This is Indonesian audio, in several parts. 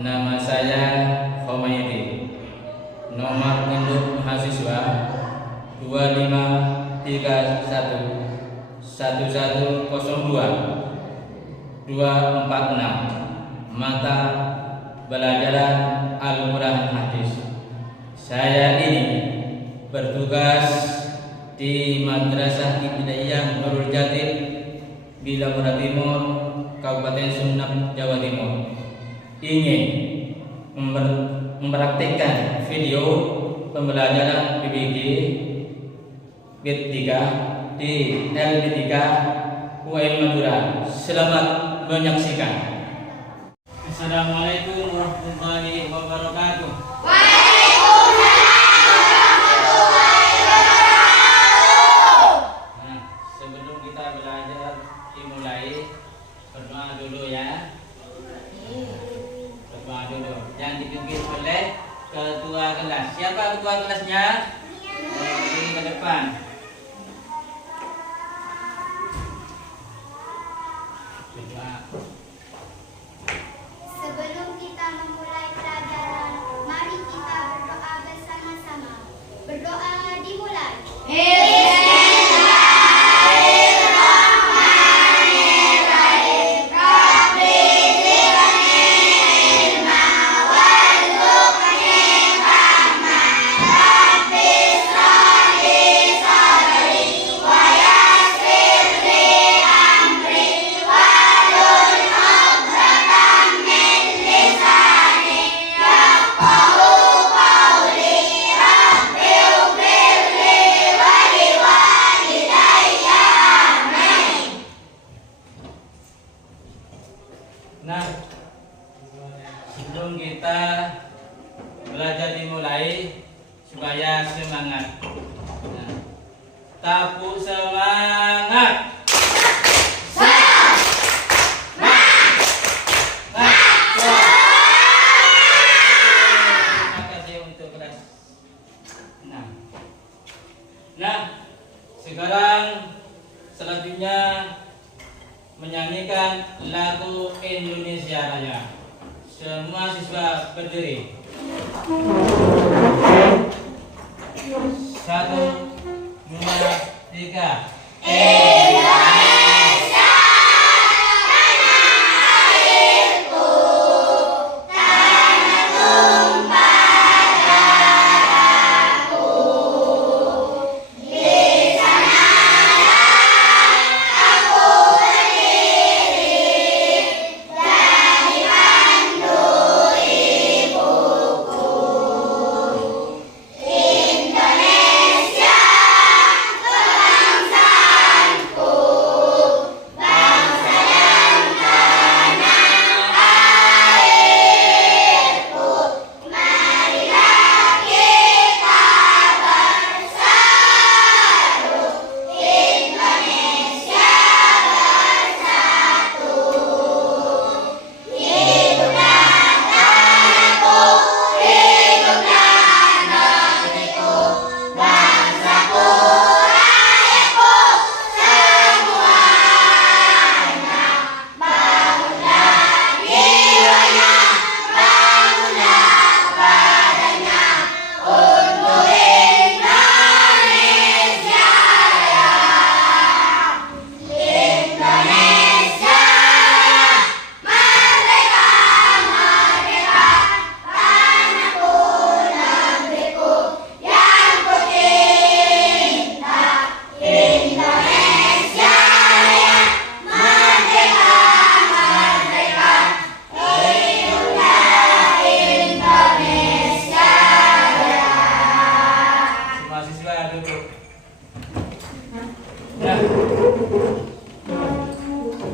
Nama saya Khomaidi. Nomor induk mahasiswa 2531110246. Mata pelajaran Al-Quran Hadis. Saya ini bertugas di Madrasah Ibtidaiyah Nurul Jati, Bilabora Timur, Kabupaten Sumeneb, Jawa Timur. Ingin mempraktikkan video pembelajaran PBG B3 di LB3 UIN Madura. Selamat menyaksikan. Assalamualaikum warahmatullahi wabarakatuh. Nah, sebelum kita belajar dimulai, berdoa dulu ya. Berdoa dulu. Yang dipimpin oleh ketua kelas. Siapa ketua kelasnya? Ini ke depan. Berdoa. Sebelum kita memulai pelajaran, mari kita berdoa bersama-sama. Berdoa dimulai. Nah, sebelum kita belajar dimulai, supaya semangat. Nah, tapu semangat. Terima kasih untuk kelas 6. Nah, sekarang selanjutnya menyanyikan lagu Indonesia Raya. Semua siswa berdiri. 1, 2, 3.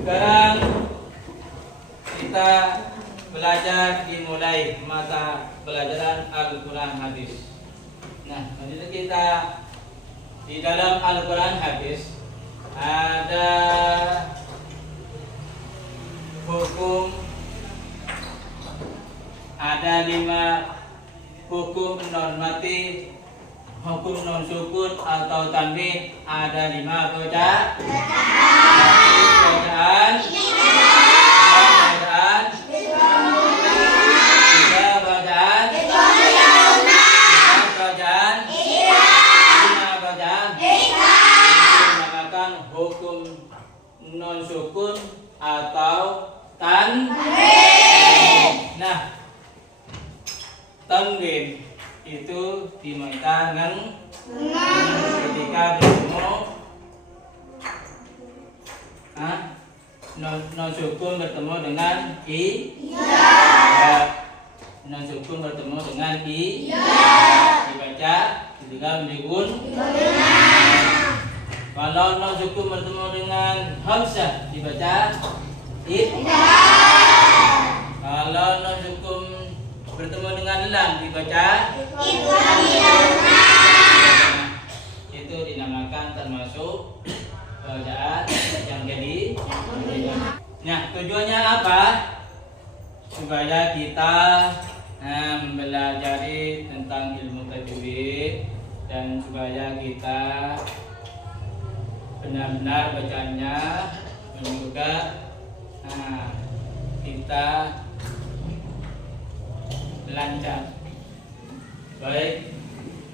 Sekarang kita belajar dimulai mata pelajaran Al-Quran Hadis. Nah, menurut kita di dalam Al-Quran Hadis ada hukum, ada 5 hukum normatif, hukum non sukun atau tanwin, ada 5 bacaan. Bacaan tentang hukum non sukun atau Nah, tanwin itu dimana ketika bertemu non sukun bertemu dengan non sukun bertemu dengan dibaca juga menjadi kalau non sukun bertemu dengan hamzah dibaca kalau non sukun bertemu dengan lam dibaca itu dinamakan termasuk bacaan yang jadi. Nah, tujuannya apa? Supaya kita mempelajari tentang ilmu tajwid dan supaya kita benar-benar bacanya dan juga kita lancar. Baik,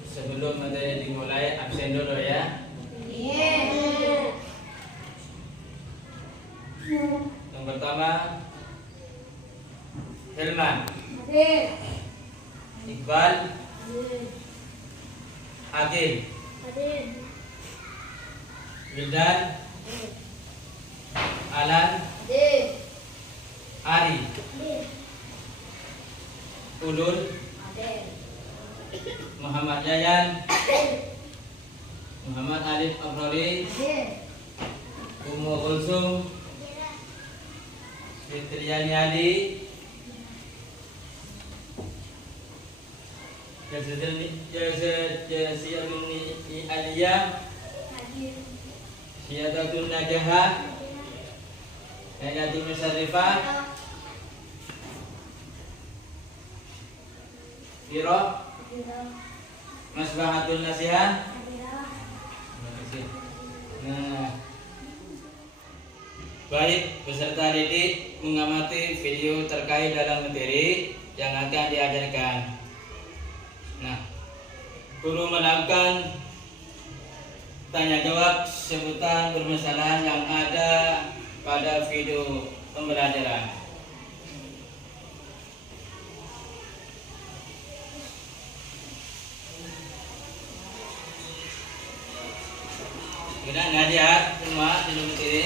sebelum materi dimulai absen dulu ya. Yang pertama Hilman, Iqbal, Agil, Wildan, Alan, Ari, Ulul, Muhammad Yayan, Muhammad Alif Abrori, Ummu Kulsum, Fitriani Ali, Jaziyatun Aliyah, Syiadatun Najahah, Hayatul Musarrifah, Firo, Masbahatul Nasihah. Baik, peserta didik mengamati video terkait dalam materi yang akan diajarkan. Nah, guru melakukan tanya jawab seputar permasalahan yang ada pada video pembelajaran. Kita ngajar semua di dalam materi.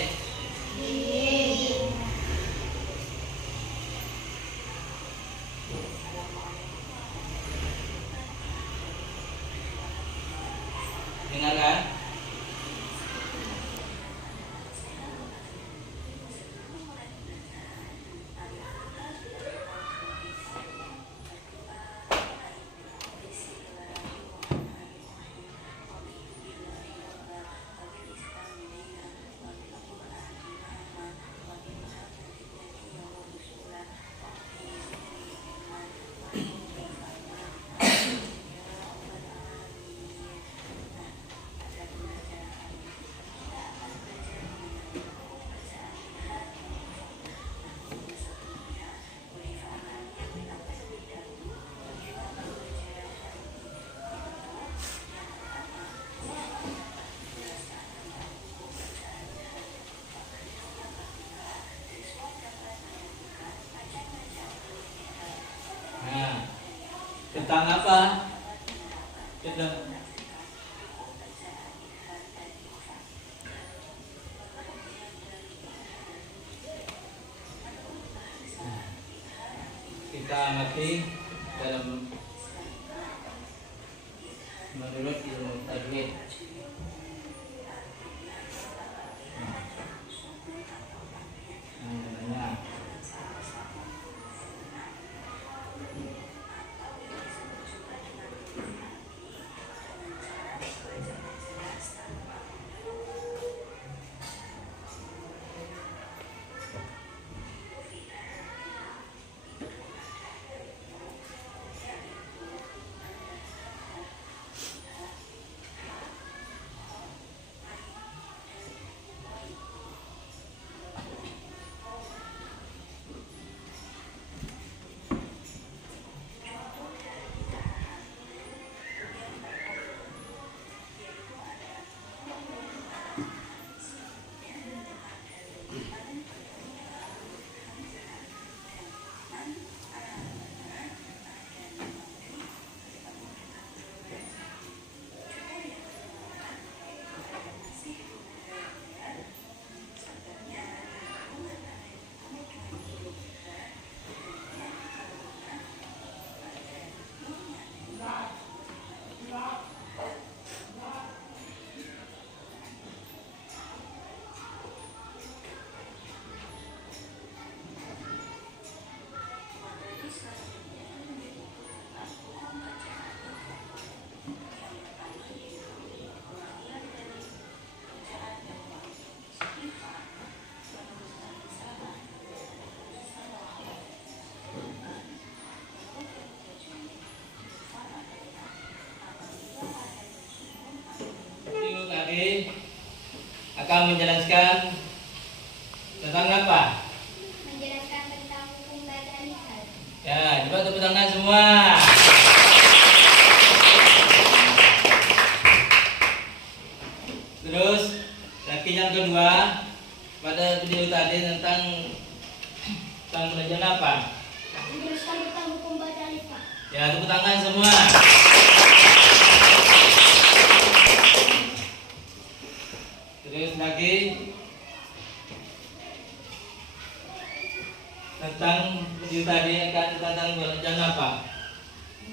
Dengarkan. Tentang apa? Kita amati dalam menurut ilmu tajwid. lagi akan menjelaskan tentang apa? Menjelaskan tentang hukum bacaan lisan. Ya, coba tepuk tangan semua. Terus, lagi yang kedua pada video tadi tentang kerajaan apa? Menjelaskan tentang hukum bacaan lisan. Ya, tepuk tangan semua. Terus lagi tentang video tadi akan tentang kerajaan apa?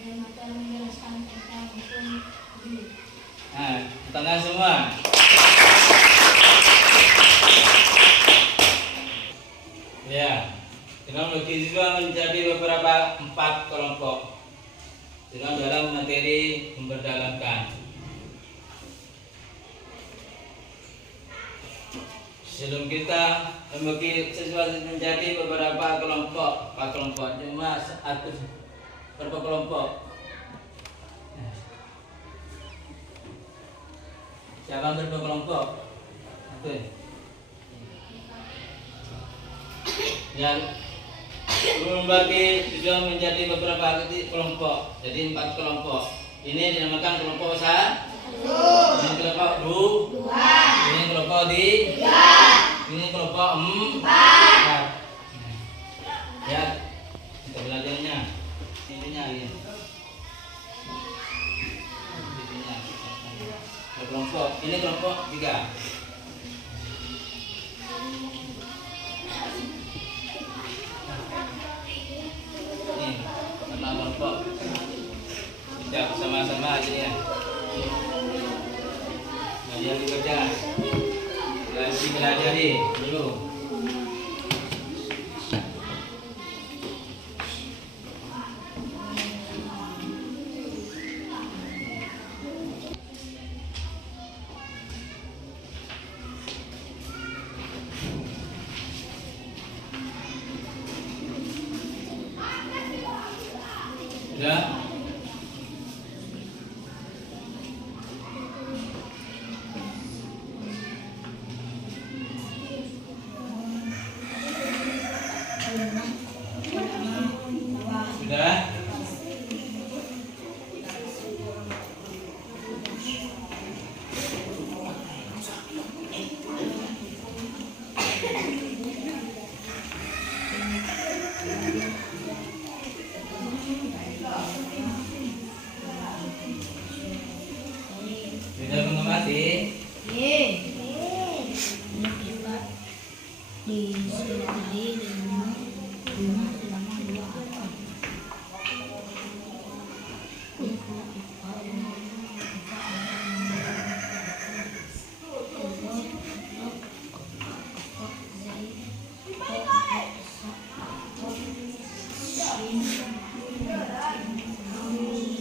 Menjelaskan tentang hukum budi. Nah, tepuk tangan semua. Ya, dengan bagi siswa menjadi beberapa 4 kelompok dengan dalam materi memperdalamkan. Sebelum kita membagi siswa menjadi beberapa kelompok, 4 kelompok, cuma atur berapa kelompok? Siapa berapa kelompok? Oke. Yang membagi siswa menjadi beberapa kelompok, jadi 4 kelompok. Ini dinamakan kelompok satu. Ini kelompok dua. Ini kelompok tiga. Ini kelompok 4. Ya, kita belajarnya. Intinya ini. Intinya. Kelompok. Ini kelompok 3. Kelompok tidak sama-sama aja ya. Belajar bekerja, belajar dulu. Sudah? Sudah? Sudah mengamati?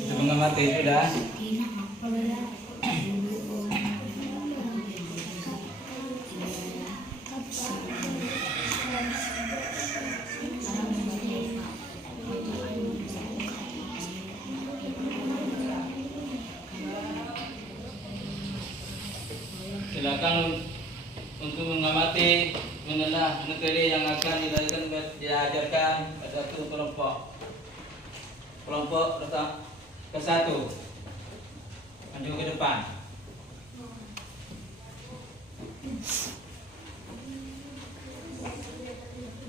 Sudah mengamati sudah? Silakan untuk mengamati, menelah materi yang akan diajarkan pada satu kelompok. Kelompok ke-1 maju ke depan.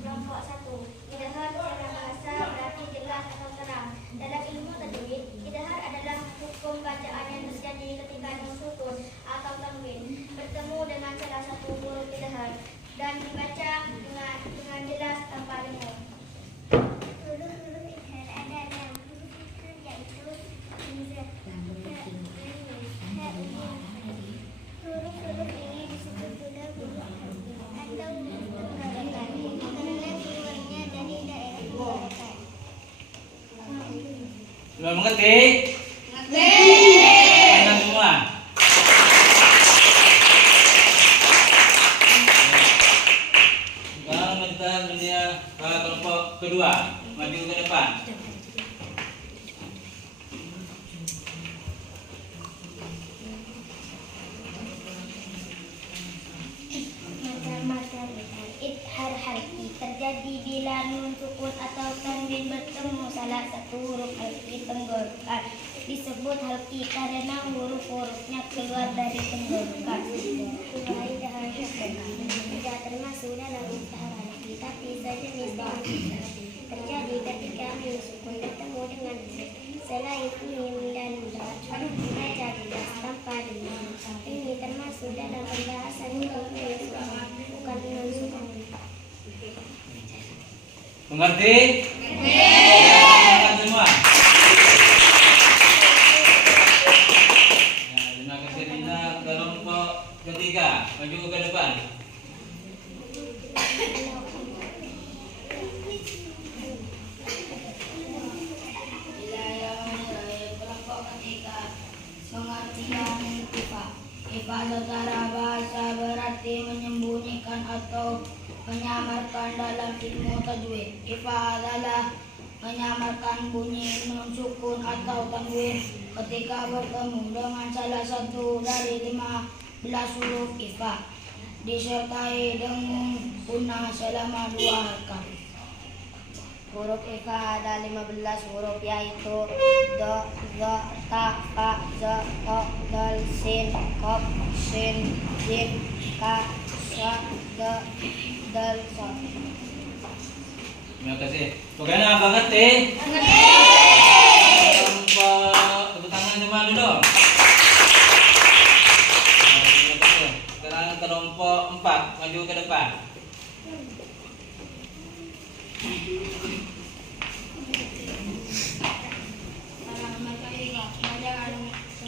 Kelompok 1. Idhar secara bahasa berarti jelas atau terang. Dalam ilmu tajwid, idhar adalah hukum bacaan yang terjadi ketika nun sukun atau tanwin bertemu dengan salah satu huruf idhar dan dibaca dengan jelas tanpa dengung. Huruf-huruf idhar ada dalam huruf sukun yaitu hamzah, huruf-huruf ini disebut juga huruf hamzah atau huruf harakat karena keluarnya dari daerah harakat. Sudah mengerti? Tangan semua. Sekarang kita mendia kelompok kedua maju ke depan. terjadi bila nun sukun atau tanwin bertemu salah satu huruf halki tenggorokan. Disebut halki karena huruf-hurufnya keluar dari tenggorokan. Tidak termasuk dalam istihar halki, tapi sejenis dengan istihar terjadi ketika nun sukun bertemu dengan nun. Selain mim dan dal, membaca jelas tanpa dengung. Ini termasuk dalam pembahasan huruf nun sukun, bukan nun sukun. Mengerti? Silakan semua. Nah, terima kasih Dina. Kelompok ketiga, maju ke depan. Kelompok ketiga, pengertian ifa. Ifa secara bahasa berarti menyembunyikan atau menyamarkan dalam ilmu tajwid. Ifa adalah menyamarkan bunyi nun sukun atau tanwin ketika bertemu dengan salah satu dari 15 huruf ifa, disertai dengung punah selama 2 harakat. Huruf ifa ada 15 huruf, yaitu do, zo, ta, fa, zo, to, dal, sin, kop, shin, jim, ka, sha, do, dal, so. Terima kasih. Bagaimana banget deh? Kelompok tepuk tangan semua dulu. Nah, terima kasih. Sekarang kelompok 4, maju ke depan.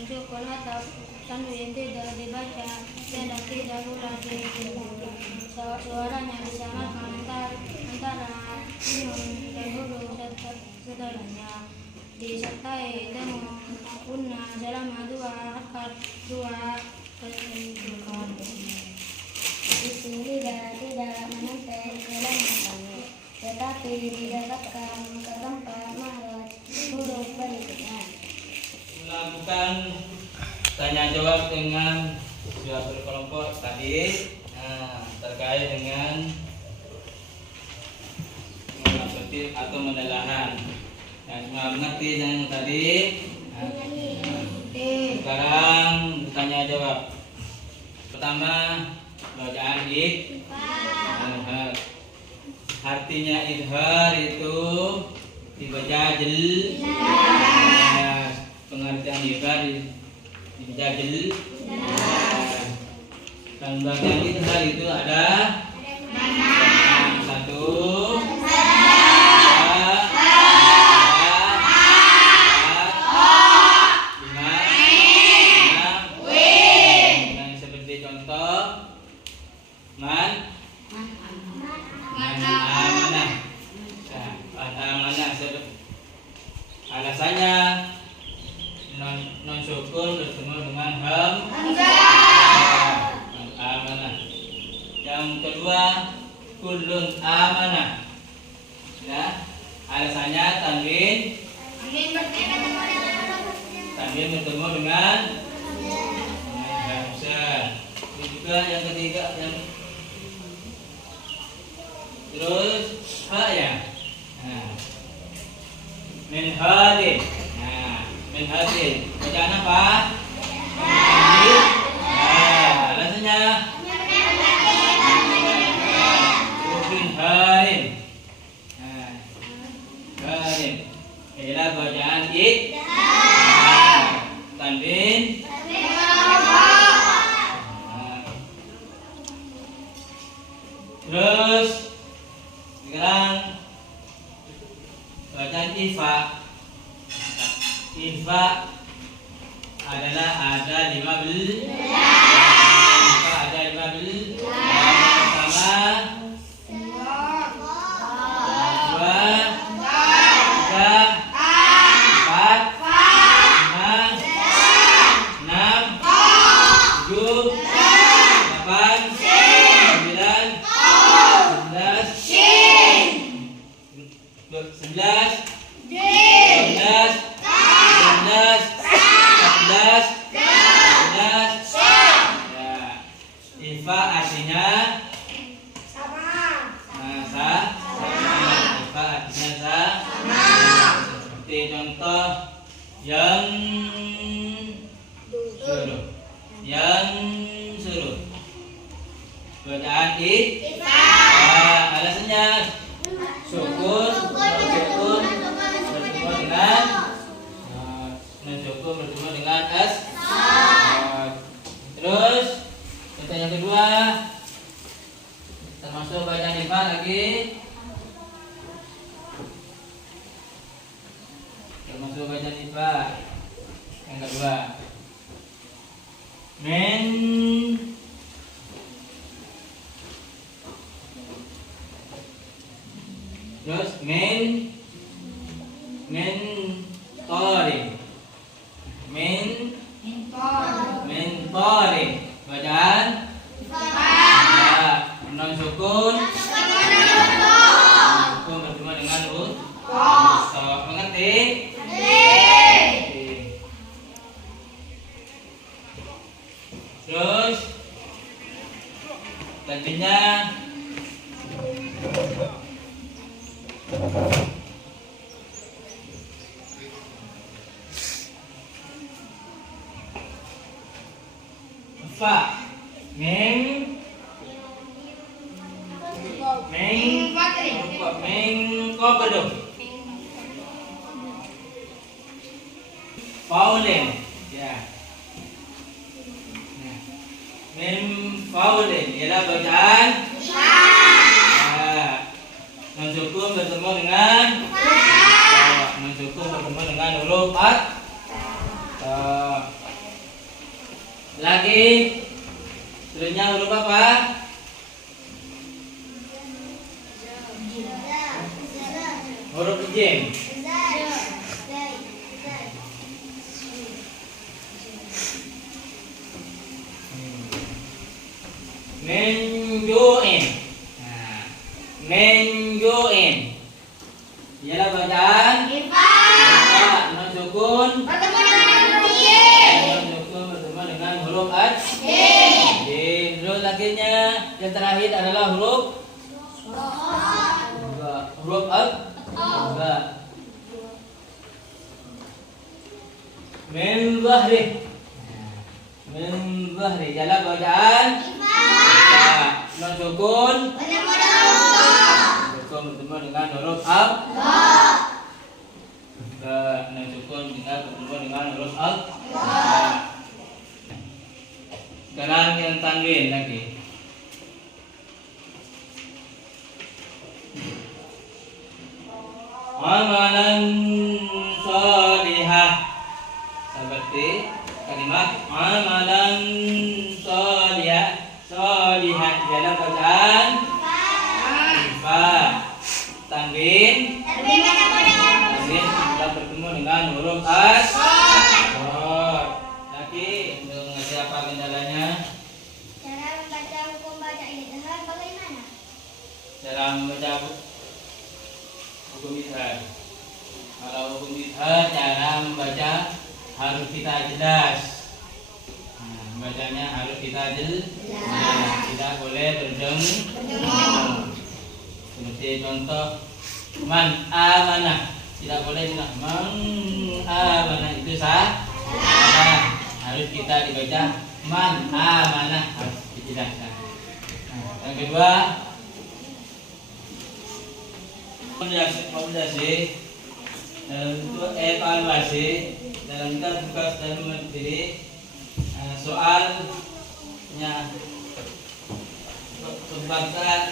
Sukun atau tanwin tidak dibaca dan tidak pula dihitung. Suaranya disamarkan antara nun dan huruf setelahnya, disertai dengan punah selama 2 harakat 2 kesimpulan. Di sini tidak menempel ke dalam tangan, tetapi didapatkan ke tempat mahraj huruf berikutnya. Melakukan tanya jawab dengan suatu kelompok tadi, terkait dengan mengerti atau menelahan. Nah, semua mengerti yang tadi. Sekarang tanya jawab. Pertama, bacaan idhar. Artinya idhar itu dibaca jelas. Pengertian idhar dibaca jelas. Dan bagian idhar itu ada 1, 2, 3, 4, 5, 6. Alasannya non sukun bertemu dengan amanah. Yang kedua, kullun amanah. Ya, alasannya tanwin bertemu dengan hamzah. Ini juga yang ketiga, yang terus ha ya. Nah, min hadin. Nah, min hadin. Bacaan apa? Alasannya min harin. Nah, harin. Inilah bacaan id. Tanwin. Terus sekarang bacaan ifa. Ifa adalah ada 15. Ifa ada 15. Ifa artinya sama. Bacaan Ifa. Alasannya sukun bertemu dengan nun sukun bertemu dengan as. Terus kata yang kedua termasuk bacaan ifa lagi. Termasuk bacaan ifa yang kedua. Terus mentore bacaan non sukun bertemu dengan nun mengerti? Terus tadinya fa mengkobedo faulen ya. Faulen ialah bacaan non sukun bertemu dengan non sukun bertemu dengan huruf at. Lagi selanjutnya huruf apa? Huruf jim. Menjoin ialah bacaan ifa non sukun bertemu dengan huruf ad. Terus lakinya yang terakhir adalah huruf ad. Min zahri ialah bacaan non sukun bertemu dengan huruf ab. Non sukun bertemu dengan huruf ab. Sekarang yang tanwin lagi. Amalan sholihah seperti kalimat amalan sholihah ialah bacaan ifa. Tanwin sudah bertemu dengan huruf as. Lagi mengerti apa kendalanya? Cara membaca hukum baca idhar bagaimana? Cara membaca hukum idhar. Kalau hukum idhar cara membaca harus kita jelas. Bacanya harus kita jelas. Tidak boleh berdengung. Seperti contoh man amanah, tidak boleh bilang man amanah, itu salah. Harus kita dibaca man amanah, harus dijelaskan. Yang kedua komunikasi dalam bentuk evaluasi dalam tugas dan mendidik. Soalnya kebanggaan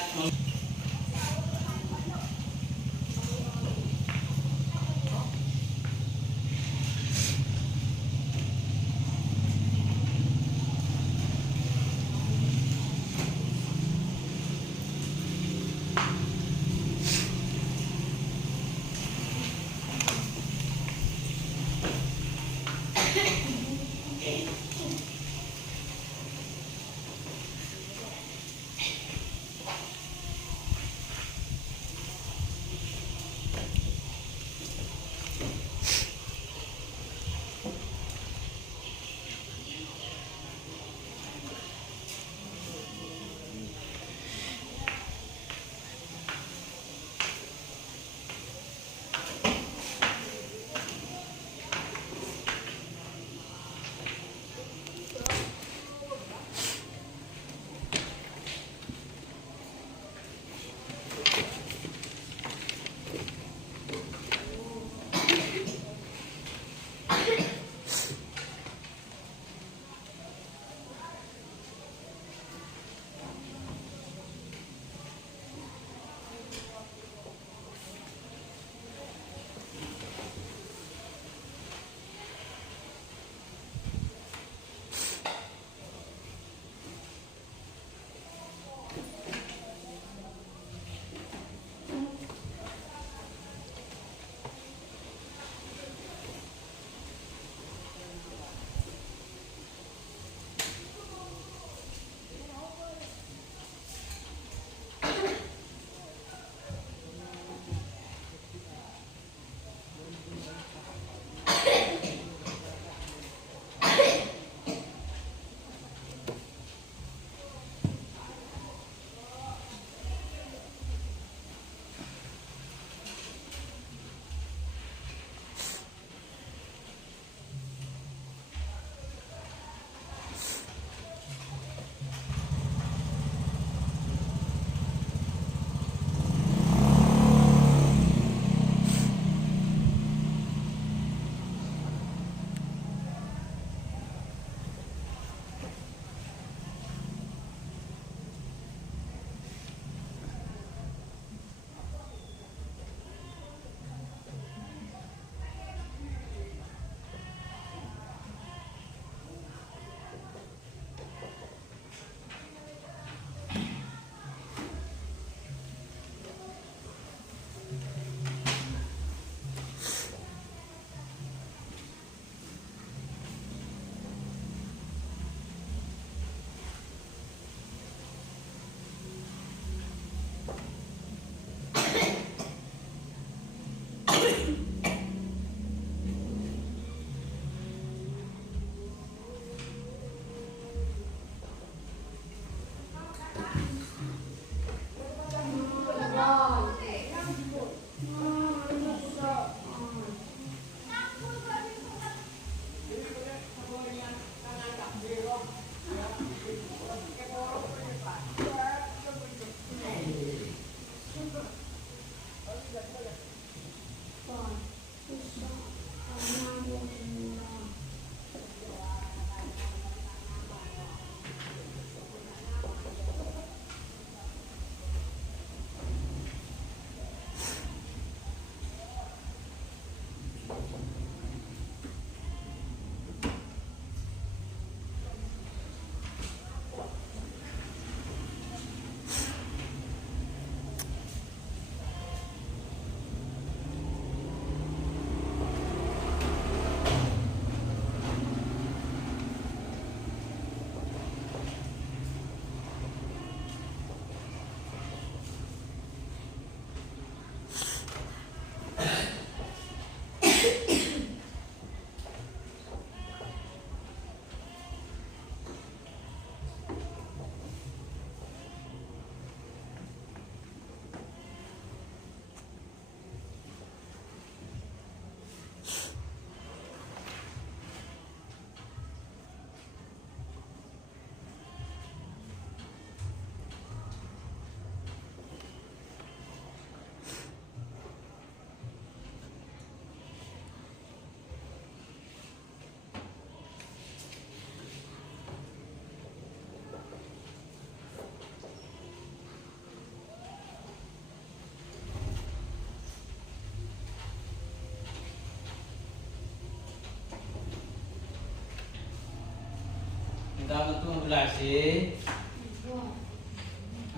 Kita mentumulasi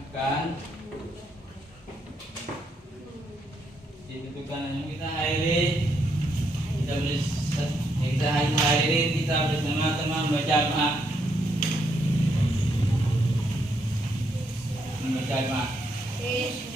akan dibutuhkan yang kita akhiri. Kita akhiri kita bersama-sama membaca Is